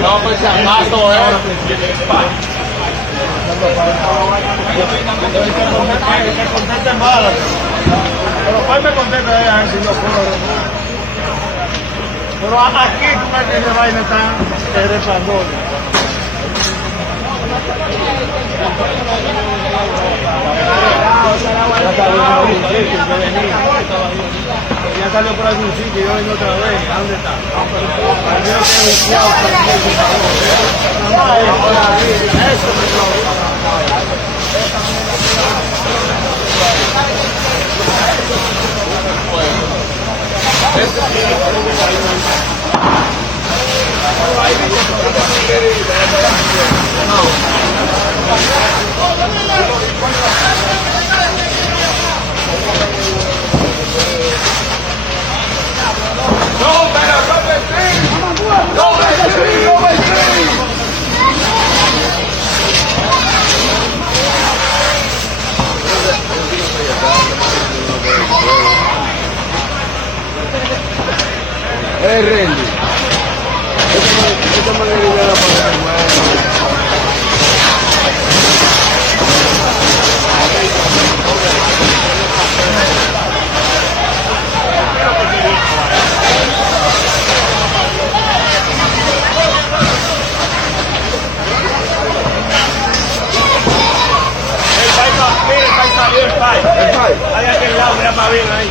No, pues si acaso, que conteste mal. Pero pues me contesta a ver si lo puedo. Pero aquí tú me tienes vaina tan resplandor. Ya salió por algún sitio y yo vengo otra vez. ¿A dónde está? Randy. Esta manera de la hay aquel lado, mira para bien ahí.